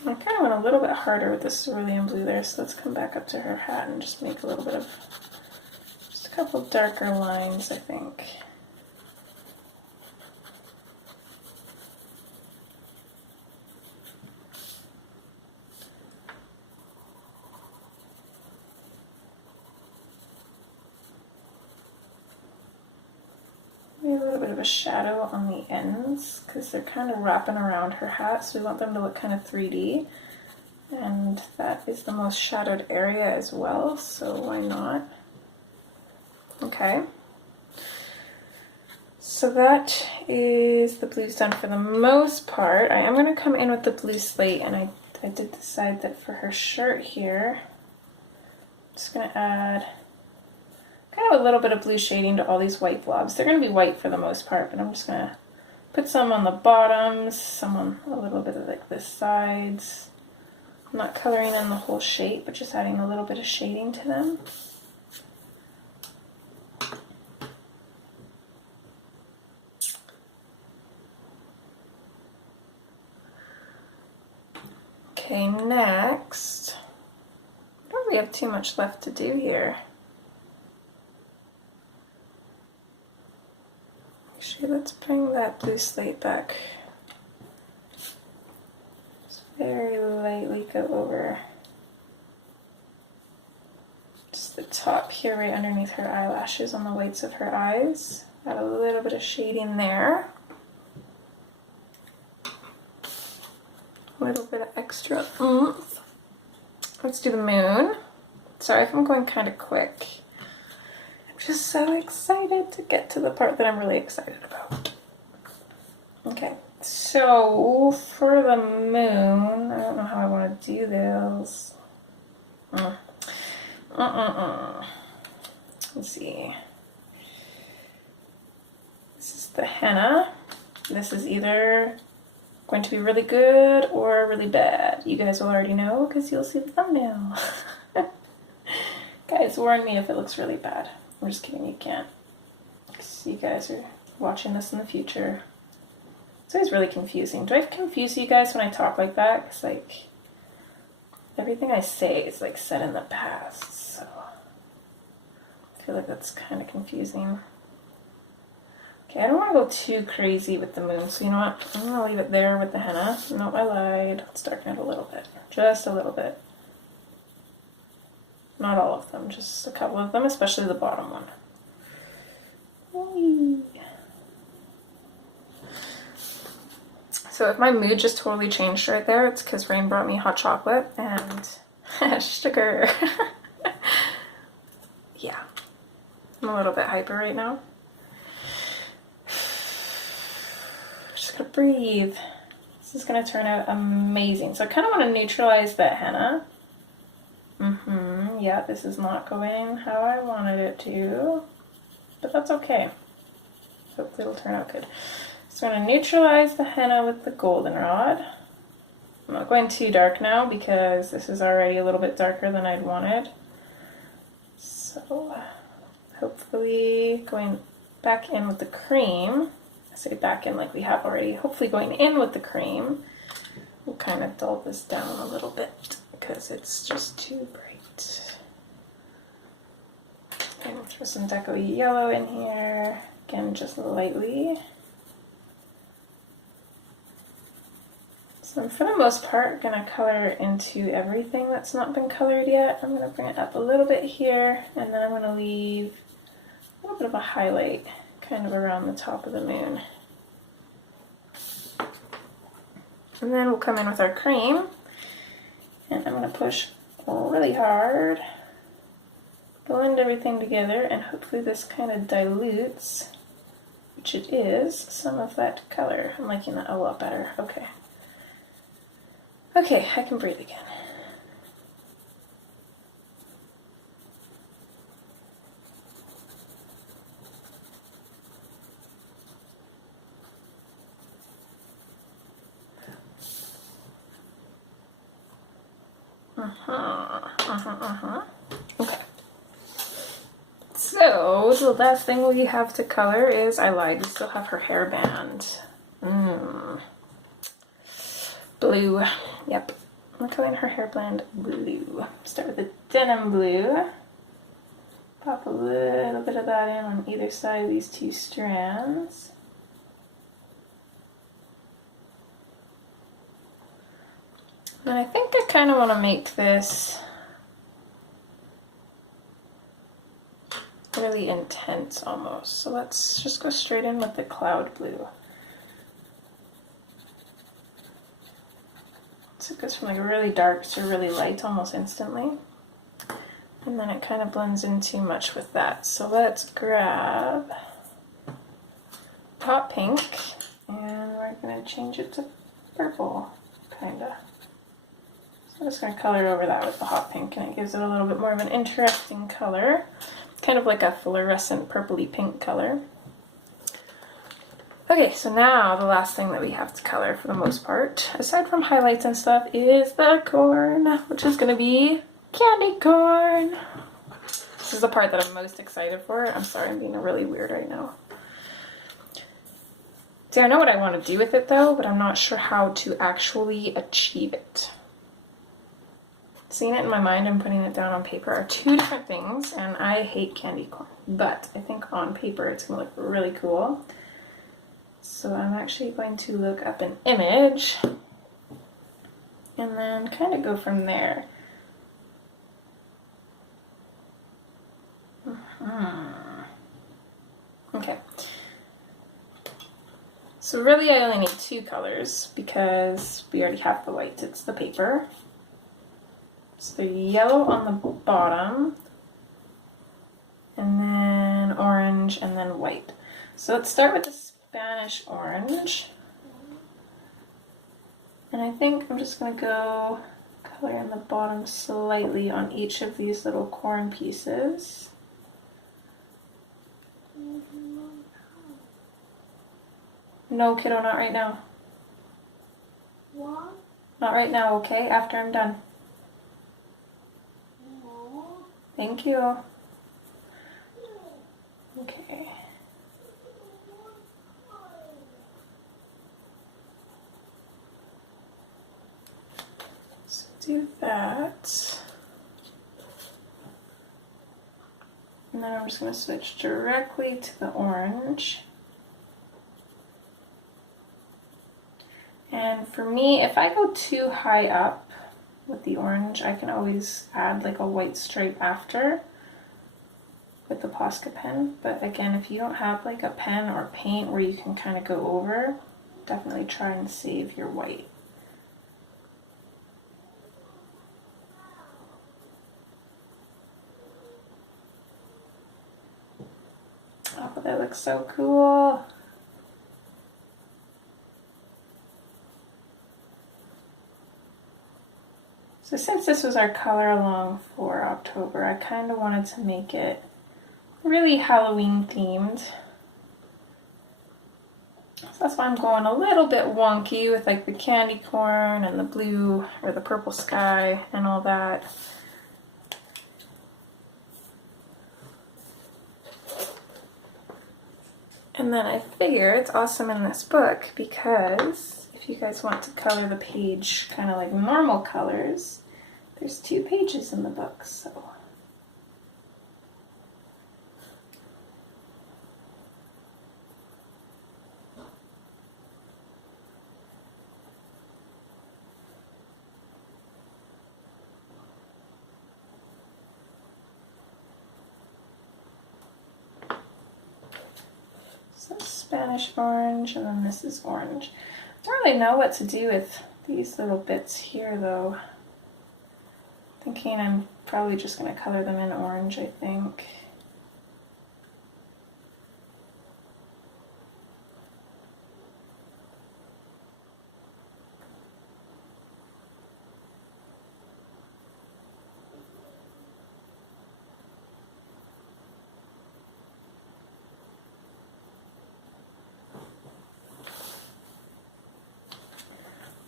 I kind of went a little bit harder with the cerulean blue there, so let's come back up to her hat and just make a little bit of, just a couple darker lines, I think. Maybe a little bit of a shadow on the ends because they're kind of wrapping around her hat, so we want them to look kind of 3D, and that is the most shadowed area as well, so why not? Okay, so that is the blues done for the most part. I am going to come in with the blue slate, and I did decide that for her shirt here, I'm just going to add kind of a little bit of blue shading to all these white blobs. They're going to be white for the most part, but I'm just going to put some on the bottoms, some on a little bit of like the sides. I'm not coloring in the whole shape, but just adding a little bit of shading to them. Okay, next, I don't really have too much left to do here. Actually, let's bring that blue slate back. Just very lightly go over just the top here, right underneath her eyelashes, on the whites of her eyes. Add a little bit of shading there. A little bit of extra oomph. Let's do the moon. Sorry if I'm going kind of quick. I'm just so excited to get to the part that I'm really excited about. Okay, so for the moon, I don't know how I want to do this. Let's see. This is the henna. This is either going to be really good or really bad. You guys will already know because you'll see the thumbnail. Guys, warn me if it looks really bad. I'm just kidding, you can't. Because you guys are watching this in the future. It's always really confusing. Do I confuse you guys when I talk like that? Because, like, everything I say is, like, said in the past, so I feel like that's kind of confusing. Okay, I don't want to go too crazy with the moon, so you know what? I'm going to leave it there with the henna. Nope, I lied. Let's darken it a little bit. Just a little bit. Not all of them, just a couple of them, especially the bottom one. Whee. So if my mood just totally changed right there, it's because Rain brought me hot chocolate and sugar. Yeah, I'm a little bit hyper right now. Just gotta breathe. This is gonna turn out amazing. So I kind of want to neutralize that henna. Yeah, this is not going how I wanted it to, but that's okay. Hopefully it'll turn out good. So I'm going to neutralize the henna with the goldenrod. I'm not going too dark now because this is already a little bit darker than I'd wanted. So hopefully going back in with the cream, I say back in like we have already, hopefully going in with the cream will kind of dull this down a little bit because it's just too bright. And throw some deco yellow in here, again just lightly. So for the most part, I'm going to color into everything that's not been colored yet. I'm going to bring it up a little bit here, and then I'm going to leave a little bit of a highlight kind of around the top of the moon. And then we'll come in with our cream, and I'm going to push really hard, blend everything together, and hopefully this kind of dilutes, which it is, some of that color. I'm liking that a lot better. Okay. Okay, I can breathe again. Okay. So, the last thing we have to color is, I lied, we still have her hairband. Blue. Yep. I'm coloring her hairband blue. Start with the denim blue. Pop a little bit of that in on either side of these two strands. And I think I kind of want to make this really intense almost. So let's just go straight in with the cloud blue. So it goes from like really dark to really light almost instantly. And then it kind of blends in too much with that. So let's grab hot pink and we're going to change it to purple, kind of. So I'm just going to color over that with the hot pink, and it gives it a little bit more of an interesting color. Kind of like a fluorescent purpley pink color. Okay, so now the last thing that we have to color for the most part, aside from highlights and stuff, is the corn, which is going to be candy corn. This is the part that I'm most excited for. I'm sorry, I'm being really weird right now. See, I know what I want to do with it though, but I'm not sure how to actually achieve it. Seeing it in my mind and putting it down on paper are two different things, and I hate candy corn, but I think on paper it's going to look really cool. So I'm actually going to look up an image and then kind of go from there. Okay. So really I only need two colors because we already have the white. It's the paper. So yellow on the bottom, and then orange, and then white. So let's start with the Spanish orange. And I think I'm just going to go color in the bottom slightly on each of these little corn pieces. No, kiddo, not right now. What? Not right now, okay? After I'm done. No. Thank you. Okay. So do that. And then I'm just going to switch directly to the orange. And for me, if I go too high up with the orange, I can always add like a white stripe after with the Posca pen. But again, if you don't have like a pen or paint where you can kind of go over, definitely try and save your white. Oh, but that looks so cool. So since this was our color along for October, I kind of wanted to make it really Halloween themed. So that's why I'm going a little bit wonky with like the candy corn and the blue or the purple sky and all that. And then I figure it's awesome in this book because if you guys want to color the page kind of like normal colors, there's 2 pages in the book, so. So Spanish orange, and then this is orange. I don't really know what to do with these little bits here though. Thinking I'm probably just going to color them in orange, I think.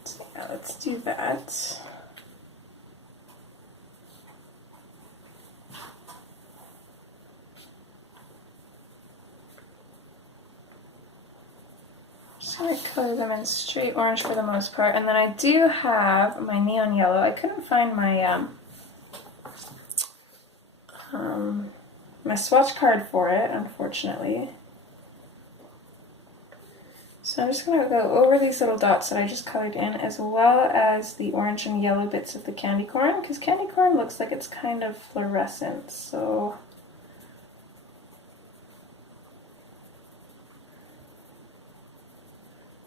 So yeah, let's do that. Just going to color them in straight orange for the most part, and then I do have my neon yellow. I couldn't find my my swatch card for it, unfortunately. So I'm just going to go over these little dots that I just colored in, as well as the orange and yellow bits of the candy corn, because candy corn looks like it's kind of fluorescent, so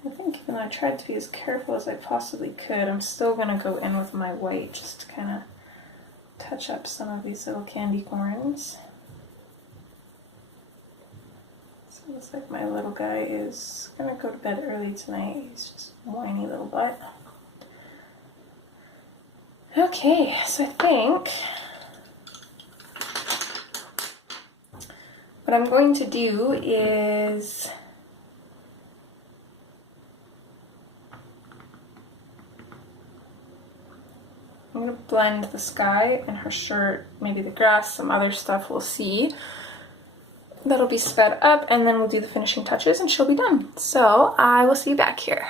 I think even though I tried to be as careful as I possibly could, I'm still going to go in with my white just to kind of touch up some of these little candy corns. So it looks like my little guy is going to go to bed early tonight. He's just a whiny little butt. Okay, so I think what I'm going to do is I'm going to blend the sky and her shirt, maybe the grass, some other stuff we'll see. That'll be sped up, and then we'll do the finishing touches and she'll be done. So I will see you back here.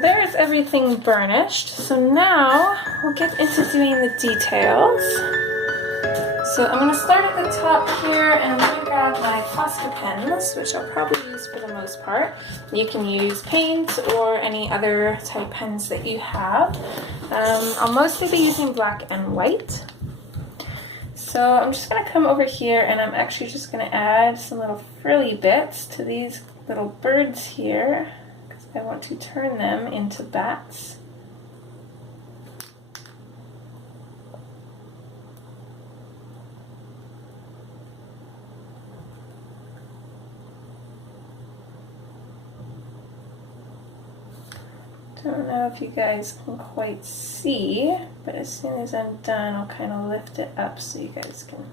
there's everything burnished. So now we'll get into doing the details. So I'm going to start at the top here, and I'm going to grab my Posca pens, which I'll probably use for the most part. You can use paint or any other type pens that you have. I'll mostly be using black and white. So I'm just going to come over here, and I'm actually just going to add some little frilly bits to these little birds here, because I want to turn them into bats. Don't know if you guys can quite see, but as soon as I'm done, I'll kind of lift it up so you guys can.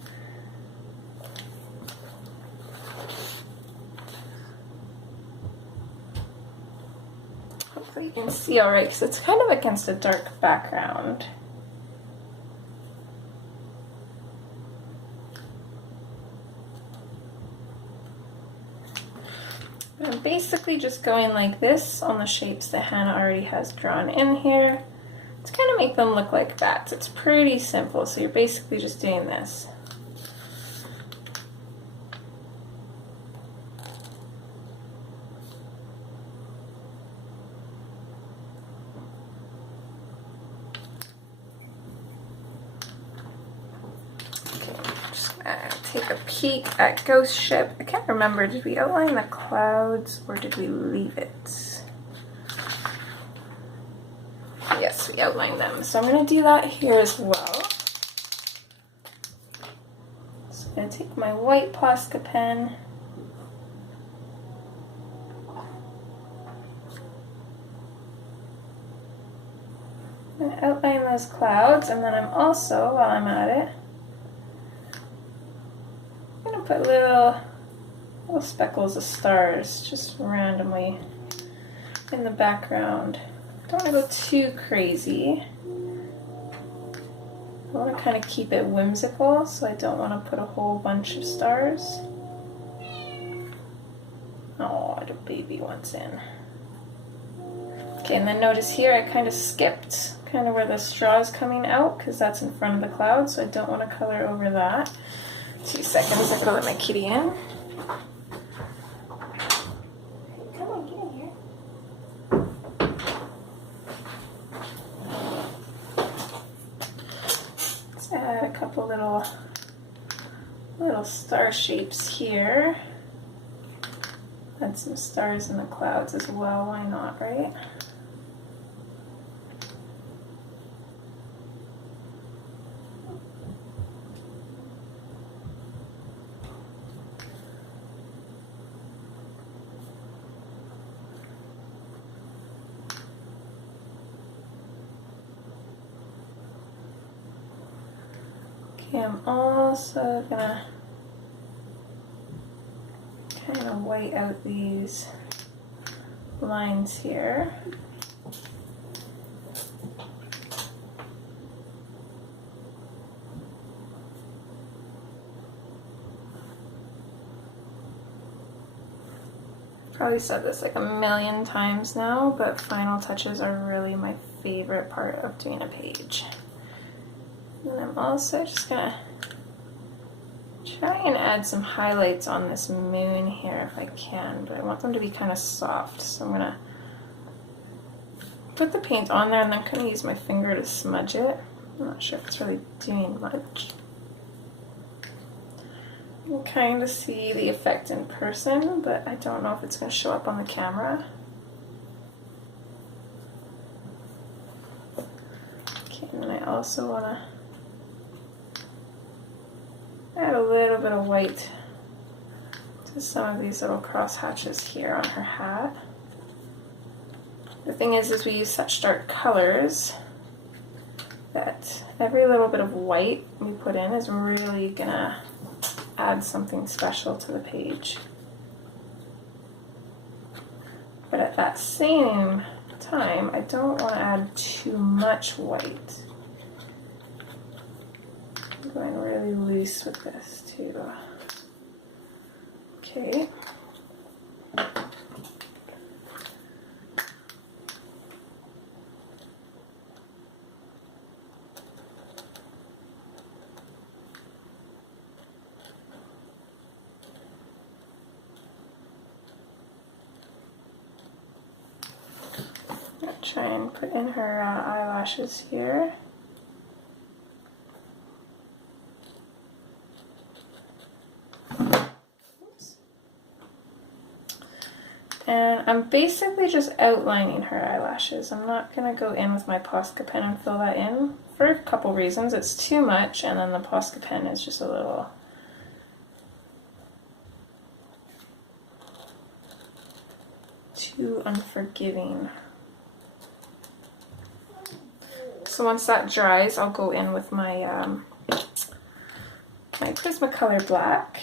Hopefully you can see all right, because it's kind of against a dark background. I'm basically just going like this on the shapes that Hannah already has drawn in here to kind of make them look like bats. It's pretty simple, so you're basically just doing this. Take a peek at Ghost Ship. I can't remember, did we outline the clouds or did we leave it? Yes, we outlined them. So I'm going to do that here as well. So I'm going to take my white Posca pen. I'm going to outline those clouds, and then I'm also, while I'm at it, put little speckles of stars just randomly in the background. Don't want to go too crazy. I want to kind of keep it whimsical, so I don't want to put a whole bunch of stars. Oh, the baby one's in. Okay, and then notice here I kind of skipped kind of where the straw is coming out, because that's in front of the cloud, so I don't want to color over that. 2 seconds, I'm gonna let my kitty in. Come on, get in here. Let's add a couple little star shapes here. Add some stars in the clouds as well, why not, right? Okay, I'm also gonna kind of white out these lines here. Probably said this like a million times now, but final touches are really my favorite part of doing a page. And I'm also just gonna try and add some highlights on this moon here if I can, but I want them to be kind of soft, so I'm gonna put the paint on there and then kind of use my finger to smudge it. I'm not sure if it's really doing much. You can kind of see the effect in person, but I don't know if it's going to show up on the camera. Okay, and then I also want to add a little bit of white to some of these little cross hatches here on her hat. The thing is we use such dark colors that every little bit of white we put in is really gonna add something special to the page. But at that same time, I don't want to add too much white. I'm going really loose with this too. Okay. try and put in her eyelashes here. And I'm basically just outlining her eyelashes. I'm not going to go in with my Posca pen and fill that in for a couple reasons. It's too much, and then the Posca pen is just a little too unforgiving. So once that dries, I'll go in with my my Prismacolor black.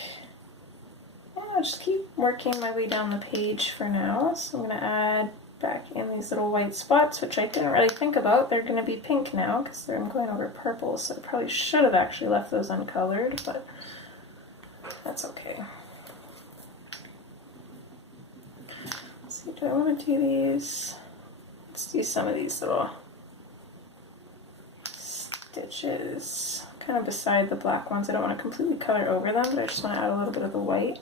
I'll just keep working my way down the page for now. So I'm going to add back in these little white spots, which I didn't really think about. They're going to be pink now because I'm going over purple, so I probably should have actually left those uncolored, but that's okay. Let's see, do I want to do these? Let's do some of these little stitches kind of beside the black ones. I don't want to completely color over them, but I just want to add a little bit of the white.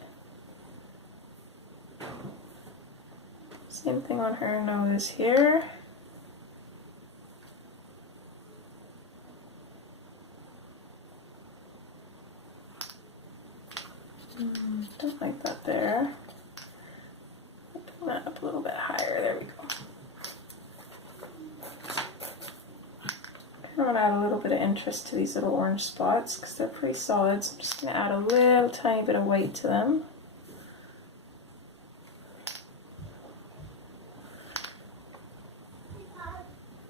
Same thing on her nose here. Don't like that there. Bring that up a little bit higher. There we go. I want to add a little bit of interest to these little orange spots because they're pretty solid. So I'm just going to add a little tiny bit of white to them.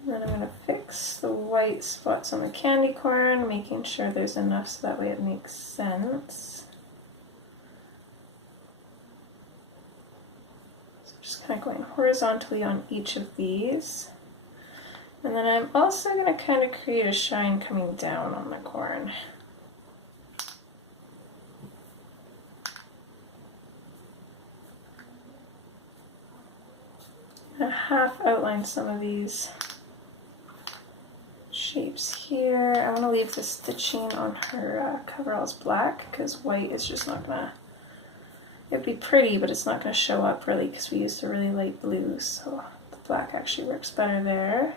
Then I'm going to fix the white spots on the candy corn, making sure there's enough so that way it makes sense. So just kind of going horizontally on each of these. And then I'm also going to kind of create a shine coming down on the corn. I half outline some of these shapes here. I want to leave the stitching on her coveralls black because white is just not going to, it'd be pretty, but it's not going to show up really because we used a really light blue, so the black actually works better there.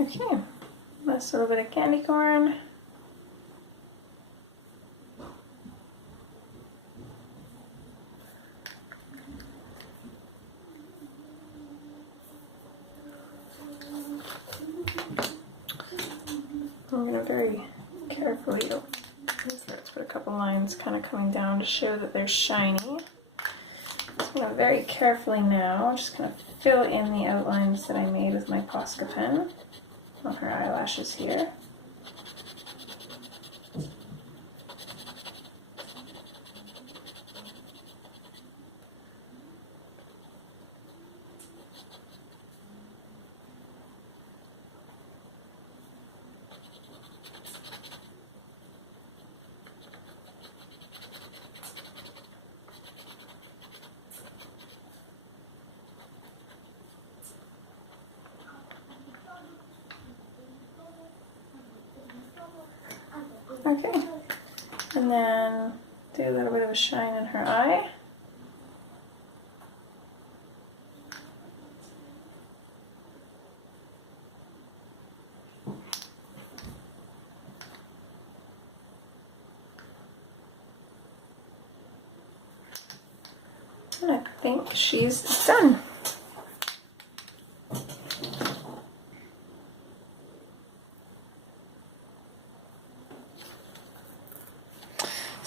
Okay, that's a little bit of candy corn. I'm going to very carefully, let's put a couple lines kind of coming down to show that they're shiny. I'm going to very carefully now, just going to fill in the outlines that I made with my Posca pen on her eyelashes here. Okay, and then do a little bit of a shine in her eye. And I think she's done.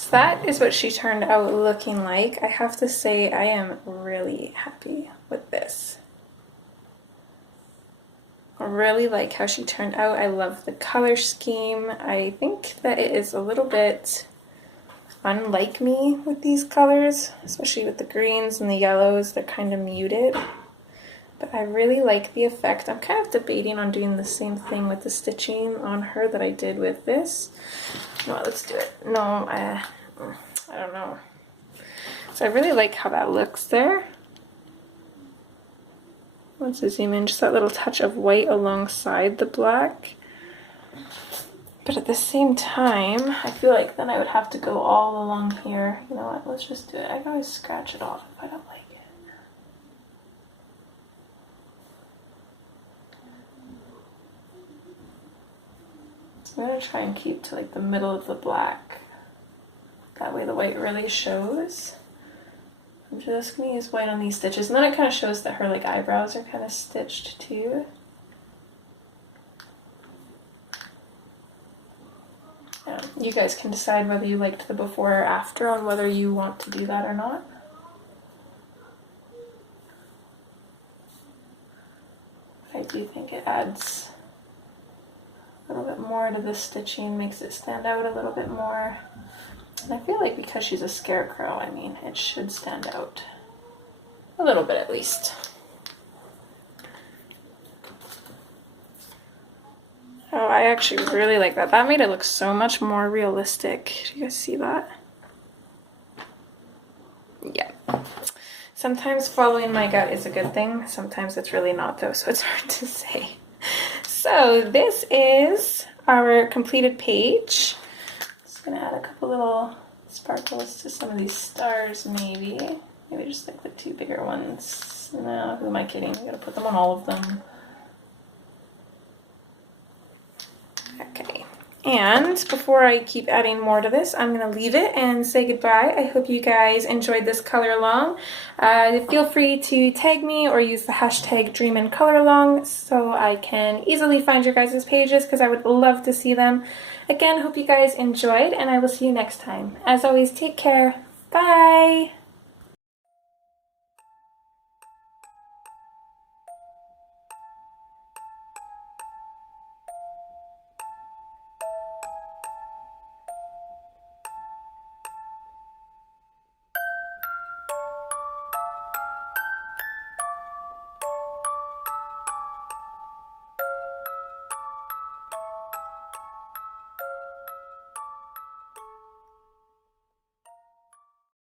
That is what she turned out looking like. I have to say I am really happy with this. I really like how she turned out. I love the color scheme. I think that it is a little bit unlike me with these colors, especially with the greens and the yellows. They're kind of muted. But I really like the effect. I'm kind of debating on doing the same thing with the stitching on her that I did with this. No, let's do it. No, I don't know. So I really like how that looks there. Let's zoom in, just that little touch of white alongside the black. But at the same time, I feel like then I would have to go all along here. You know what, let's just do it. I can always scratch it off if I don't like it. So I'm going to try and keep to like the middle of the black. That way the white really shows. I'm just going to use white on these stitches, and then it kind of shows that her like eyebrows are kind of stitched too. You guys can decide whether you liked the before or after on whether you want to do that or not. But I do think it adds a little bit more to the stitching, makes it stand out a little bit more. And I feel like because she's a scarecrow, I mean, it should stand out a little bit at least. Oh, I actually really like that. That made it look so much more realistic. Do you guys see that? Yeah. Sometimes following my gut is a good thing. Sometimes it's really not though, so it's hard to say. So this is our completed page. Just gonna add a couple little sparkles to some of these stars maybe. Maybe just like the two bigger ones. No, who am I kidding? I gotta put them on all of them. Okay, and before I keep adding more to this, I'm going to leave it and say goodbye. I hope you guys enjoyed this color along. Feel free to tag me or use the hashtag #DreamInColorAlong so I can easily find your guys' pages because I would love to see them. Again, hope you guys enjoyed, and I will see you next time. As always, take care. Bye!